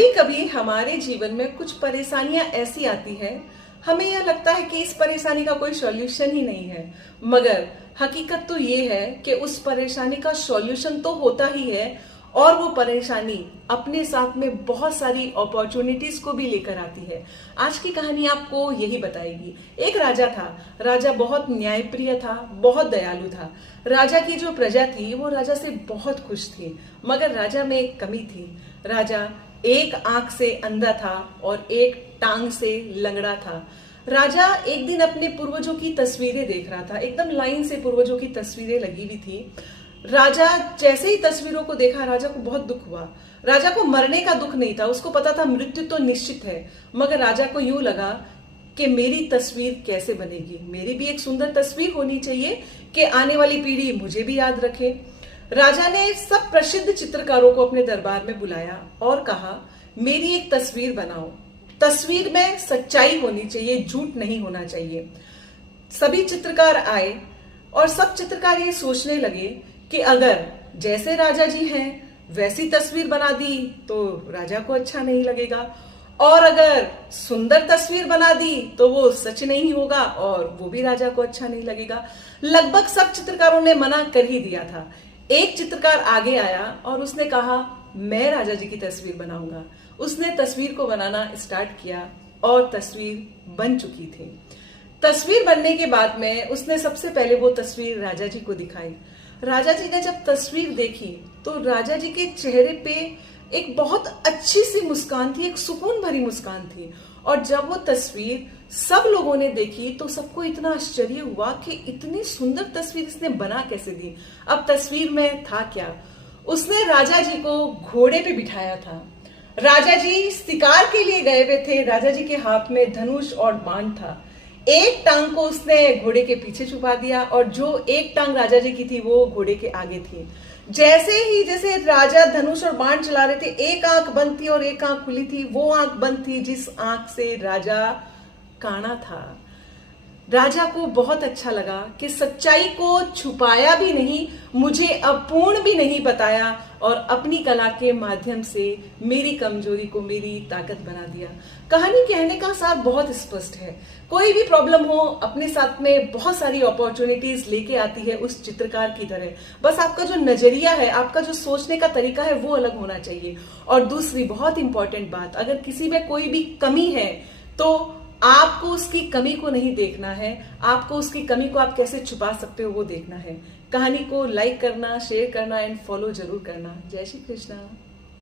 कभी कभी हमारे जीवन में कुछ परेशानियां ऐसी आती है, हमें यह लगता है कि इस परेशानी का कोई सॉल्यूशन ही नहीं है। मगर हकीकत तो ये है कि उस परेशानी का सॉल्यूशन तो होता ही है, और वो परेशानी अपने साथ में बहुत सारी अपॉर्चुनिटीज को भी लेकर आती है। आज की कहानी आपको यही बताएगी। एक राजा था। राजा बहुत न्यायप्रिय था, बहुत दयालु था। राजा की जो प्रजा थी वो राजा से बहुत खुश थी, मगर राजा में एक कमी थी। राजा एक आंख से अंधा था और एक टांग से लंगड़ा था। राजा एक दिन अपने पूर्वजों की तस्वीरें देख रहा था। एकदम लाइन से पूर्वजों की तस्वीरें लगी हुई थी। राजा जैसे ही तस्वीरों को देखा, राजा को बहुत दुख हुआ। राजा को मरने का दुख नहीं था, उसको पता था मृत्यु तो निश्चित है, मगर राजा को यूं लगा कि मेरी तस्वीर कैसे बनेगी। मेरी भी एक सुंदर तस्वीर होनी चाहिए कि आने वाली पीढ़ी मुझे भी याद रखे। राजा ने सब प्रसिद्ध चित्रकारों को अपने दरबार में बुलाया और कहा, मेरी एक तस्वीर बनाओ। तस्वीर में सच्चाई होनी चाहिए, झूठ नहीं होना चाहिए। सभी चित्रकार आए और सब चित्रकार ये सोचने लगे कि अगर जैसे राजा जी हैं वैसी तस्वीर बना दी तो राजा को अच्छा नहीं लगेगा, और अगर सुंदर तस्वीर बना दी तो वो सच नहीं होगा और वो भी राजा को अच्छा नहीं लगेगा। लगभग सब चित्रकारों ने मना कर ही दिया था। एक चित्रकार आगे आया और उसने कहा, मैं राजा जी की तस्वीर बनाऊंगा। उसने तस्वीर को बनाना स्टार्ट किया और तस्वीर बन चुकी थी। तस्वीर बनने के बाद में उसने सबसे पहले वो तस्वीर राजा जी को दिखाई। राजा जी ने जब तस्वीर देखी तो राजा जी के चेहरे पे एक बहुत अच्छी सी मुस्कान थी, एक सुकून भरी मुस्कान थी। और जब वो तस्वीर सब लोगों ने देखी तो सबको इतना आश्चर्य हुआ कि इतनी सुंदर तस्वीर इसने बना कैसे दी। अब तस्वीर में था क्या, उसने राजा जी को घोड़े पे बिठाया था। राजा जी शिकार के लिए गए हुए थे। राजा जी के हाथ में धनुष और बाण था। एक टांग को उसने घोड़े के पीछे छुपा दिया और जो एक टांग राजा जी की थी वो घोड़े के आगे थी। जैसे राजा धनुष और बाण चला रहे थे, एक आंख बंद थी और एक आंख खुली थी। वो आंख बंद थी जिस आंख से राजा काना था। राजा को बहुत अच्छा लगा कि सच्चाई को छुपाया भी नहीं, मुझे अपूर्ण भी नहीं बताया, और अपनी कला के माध्यम से मेरी कमजोरी को मेरी ताकत बना दिया। कहानी कहने का सार बहुत स्पष्ट है। कोई भी प्रॉब्लम हो, अपने साथ में बहुत सारी अपॉर्चुनिटीज लेके आती है उस चित्रकार की तरह। बस आपका जो नजरिया है, आपका जो सोचने का तरीका है वो अलग होना चाहिए। और दूसरी बहुत इंपॉर्टेंट बात, अगर किसी में कोई भी कमी है तो आपको उसकी कमी को नहीं देखना है, आपको उसकी कमी को आप कैसे छुपा सकते हो वो देखना है। कहानी को लाइक करना, शेयर करना एंड फॉलो जरूर करना। जय श्री कृष्णा।